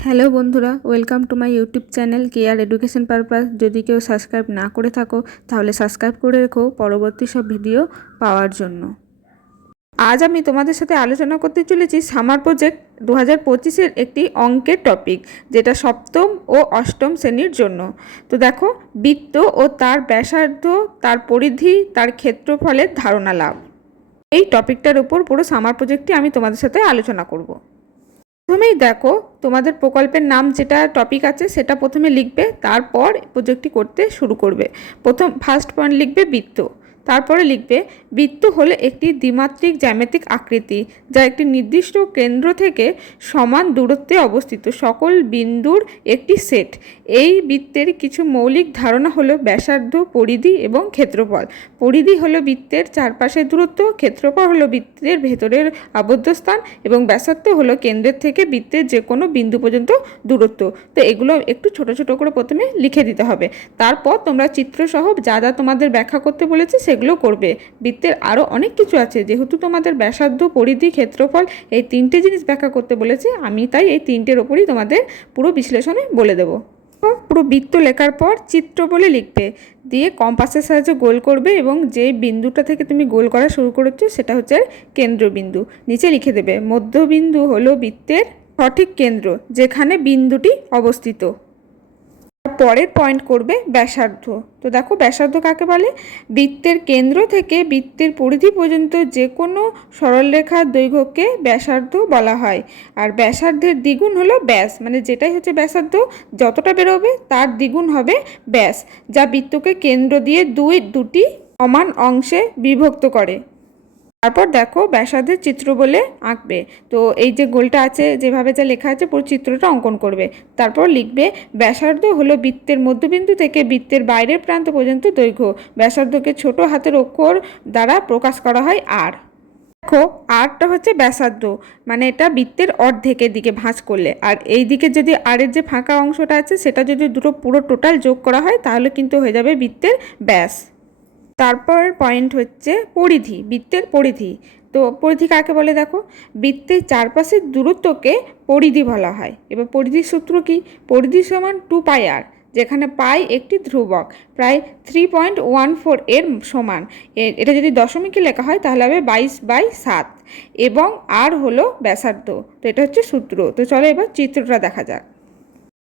Hello বন্ধুরা, welcome to my YouTube channel care education purpose. যদি কেউ সাবস্ক্রাইব না করে থাকো তাহলে সাবস্ক্রাইব করে রেখো পরবর্তী সব ভিডিও পাওয়ার জন্য। আজ আমি তোমাদের সাথে আলোচনা করতে চলেছি সামার প্রজেক্ট 2025-এর একটি অঙ্কের টপিক, যেটা সপ্তম ও অষ্টম শ্রেণীর জন্য। তো দেখো, বৃত্ত ও তার ব্যাসার্ধ, তার পরিধি, তার ক্ষেত্রফলের ধারণা লাভ। এই টপিকটার উপর পুরো সামার প্রজেক্টটি আমি তোমাদের সাথে আলোচনা করব। প্রথমেই দেখো, তোমাদের প্রকল্পের নাম যেটা টপিক আছে সেটা প্রথমে লিখবে, তারপর প্রজেক্টটি করতে শুরু করবে। ফার্স্ট পয়েন্ট লিখবে বৃত্ত, তারপরে লিখবে বৃত্ত হলো একটি দ্বিমাত্রিক জ্যামিতিক আকৃতি যা একটি নির্দিষ্ট কেন্দ্র থেকে সমান দূরত্বে অবস্থিত সকল বিন্দুর একটি সেট। এই বৃত্তের কিছু মৌলিক ধারণা হলো ব্যাসার্ধ, পরিধি এবং ক্ষেত্রফল। পরিধি হলো বৃত্তের চারপাশের দূরত্ব, ক্ষেত্রফল হলো বৃত্তের ভেতরের আবদ্ধ স্থান এবং ব্যাসার্ধ হলো কেন্দ্রের থেকে বৃত্তের যে কোনো বিন্দু পর্যন্ত দূরত্ব। তো এগুলো একটু ছোট ছোট করে প্রথমে লিখে দিতে হবে। তারপর তোমরা চিত্রসহ যা যা তোমাদের ব্যাখ্যা করতে বলেছে সেগুলো করবে। বৃত্তের আরও অনেক কিছু আছে, যেহেতু তোমাদের ব্যাসার্ধ, পরিধি, ক্ষেত্রফল এই তিনটে জিনিস ব্যাখ্যা করতে বলেছে, আমি তাই এই তিনটের ওপরই তোমাদের পুরো বিশ্লেষণে বলে দেবো। পুরো বৃত্ত লেখার পর চিত্র বলে লিখবে, দিয়ে কম্পাসের সাহায্যে গোল করবে এবং যে বিন্দুটা থেকে তুমি গোল করা শুরু করেছো সেটা হচ্ছে কেন্দ্রবিন্দু। নিচে লিখে দেবে মধ্যবিন্দু হলো বৃত্তের সঠিক কেন্দ্র যেখানে বিন্দুটি অবস্থিত। পরের পয়েন্ট করবে ব্যাসার্ধ। তো দেখো, ব্যাসার্ধ কাকে বলে? বৃত্তের কেন্দ্র থেকে বৃত্তের পরিধি পর্যন্ত যে কোনো সরলরেখার দৈর্ঘ্যকে ব্যাসার্ধ বলা হয়। আর ব্যাসার্ধের দ্বিগুণ হলো ব্যাস, মানে যেটাই হচ্ছে ব্যাসার্ধ, যতটা বেরোবে তার দ্বিগুণ হবে ব্যাস, যা বৃত্তকে কেন্দ্র দিয়ে দুটি সমান অংশে বিভক্ত করে। তারপর দেখো, ব্যাসার্ধের চিত্র বলে আঁকবে। তো এই যে গোলটা আছে, যেভাবে যা লেখা আছে পুরো চিত্রটা অঙ্কন করবে। তারপর লিখবে ব্যাসার্ধ হলো বৃত্তের মধ্যবিন্দু থেকে বৃত্তের বাইরের প্রান্ত পর্যন্ত দৈর্ঘ্য। ব্যাসার্ধকে ছোট হাতের অক্ষর দ্বারা প্রকাশ করা হয় আর। দেখো, আরটা হচ্ছে ব্যাসার্ধ, মানে এটা বৃত্তের অর্ধেকের দিকে ভাঁজ করলে, আর এই দিকে যদি আরের যে ফাঁকা অংশটা আছে সেটা যদি দুটো পুরো টোটাল যোগ করা হয় তাহলে কিন্তু হয়ে যাবে বৃত্তের ব্যাস। তারপর পয়েন্ট হচ্ছে পরিধি, বৃত্তের পরিধি। তো পরিধি কাকে বলে? দেখো, বৃত্তের চারপাশের দূরত্বকে পরিধি বলা হয়। এবার পরিধির সূত্র কি? পরিধি সমান 2πr, যেখানে পাই একটি ধ্রুবক, প্রায় 3.14 এর সমান। এটা যদি দশমিকে লেখা হয় তাহলে হবে 22/7 এবং আর হলো ব্যাসার্ধ। তো এটা হচ্ছে সূত্র। তো চলো এবার চিত্রটা দেখা যাক।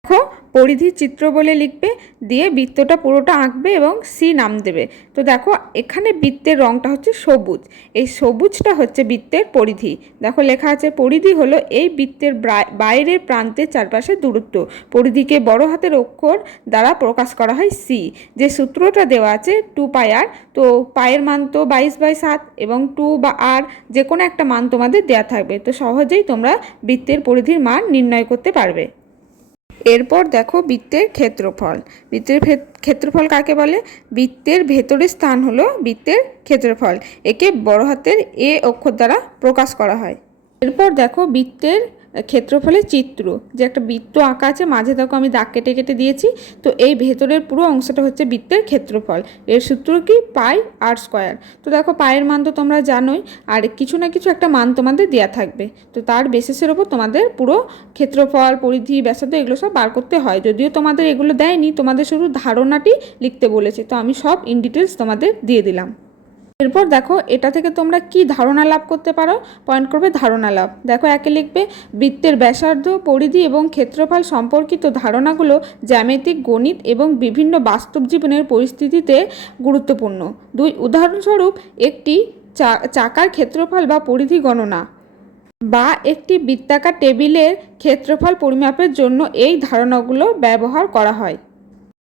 দেখো, পরিধি চিত্র বলে লিখবে, দিয়ে বৃত্তটা পুরোটা আঁকবে এবং সি নাম দেবে। তো দেখো, এখানে বৃত্তের রংটা হচ্ছে সবুজ, এই সবুজটা হচ্ছে বৃত্তের পরিধি। দেখো লেখা আছে পরিধি হলো এই বৃত্তের বাইরের প্রান্তের চারপাশের দূরত্ব। পরিধিকে বড় হাতের অক্ষর দ্বারা প্রকাশ করা হয় সি। যে সূত্রটা দেওয়া আছে 2πr, তো পায়ের মান তো 22/7 এবং 2 বা আর যে কোনো একটা মান তোমাদের দেওয়া থাকবে। তো সহজেই তোমরা বৃত্তের পরিধির মান নির্ণয় করতে পারবে। এরপর দেখো বৃত্তের ক্ষেত্রফল। বৃত্তের ক্ষেত্রফল কাকে বলে? বৃত্তের ভেতরের স্থান হলো বৃত্তের ক্ষেত্রফল। একে বড় হাতের এ অক্ষর দ্বারা প্রকাশ করা হয়। এরপর দেখো বৃত্তের ক্ষেত্রফলের চিত্র, যে একটা বৃত্ত আঁকা আছে, মাঝে দেখো আমি দাগ কেটে কেটে দিয়েছি। তো এই ভেতরের পুরো অংশটা হচ্ছে বৃত্তের ক্ষেত্রফল। এর সূত্র কি? πr²। তো দেখো, পায়ের মান তো তোমরা জানোই, আর কিছু না কিছু একটা মান তোমাদের দেওয়া থাকবে। তো তার বেসিসের ওপর তোমাদের পুরো ক্ষেত্রফল, পরিধি, ব্যাসার্ধ এগুলো সব বার করতে হয়। যদিও তোমাদের এগুলো দেয়নি, তোমাদের শুধু ধারণাটি লিখতে বলেছে, তো আমি সব ইন ডিটেলস তোমাদের দিয়ে দিলাম। এরপর দেখো, এটা থেকে তোমরা কি ধারণা লাভ করতে পারো? পয়েন্ট করবে ধারণা লাভ। দেখো, একে লিখবে বৃত্তের ব্যাসার্ধ, পরিধি এবং ক্ষেত্রফল সম্পর্কিত ধারণাগুলো জ্যামিতিক, গণিত এবং বিভিন্ন বাস্তব জীবনের পরিস্থিতিতে গুরুত্বপূর্ণ। 2 উদাহরণস্বরূপ, একটি চাকার ক্ষেত্রফল বা পরিধি গণনা বা একটি বৃত্তাকার টেবিলের ক্ষেত্রফল পরিমাপের জন্য এই ধারণাগুলো ব্যবহার করা হয়।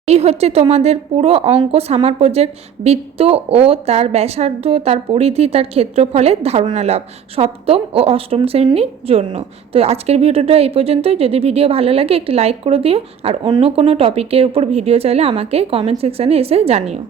এই হচ্ছে তোমাদের পুরো অঙ্ক সামার প্রজেক্ট, বৃত্ত ও তার ব্যাসার্ধ, তার পরিধি, তার ক্ষেত্রফলের ধারণা লাভ, সপ্তম ও অষ্টম শ্রেণীর জন্য। তো আজকের ভিডিওটা এই পর্যন্তই। যদি ভিডিও ভালো লাগে একটি লাইক করে দিও, আর অন্য কোনো টপিকের উপর ভিডিও চাইলে আমাকে কমেন্ট সেকশানে এসে জানিও।